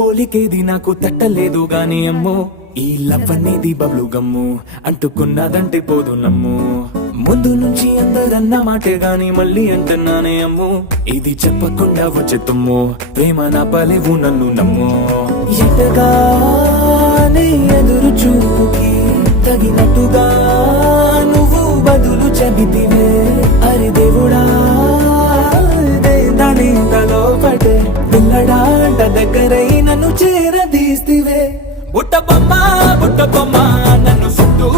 పోలికేది నాకు తట్టలేదు గాని అమ్మో ఈ లవ్ అనేది బబ్లు గమ్ము అంటుకున్నదంటే పోదు నమ్ము ముందు నుంచి అందరన్న మాటే గాని మళ్ళీ అంటున్నానే అమ్ము ఇది చెప్పకుండా వచ్చే తుమ్ము ప్రేమ నా పలేవు నన్ను నమ్ము ఎటగానే ఎదురు చూకి తగినట్టుగా నువ్వు బదులు చెబితివే అరే దేవుడా దాని తలో పడే పిల్లడాంట దగ్గరై నన్ను చేరదీస్తివే బుట్ట బొమ్మ నన్ను చుట్టూ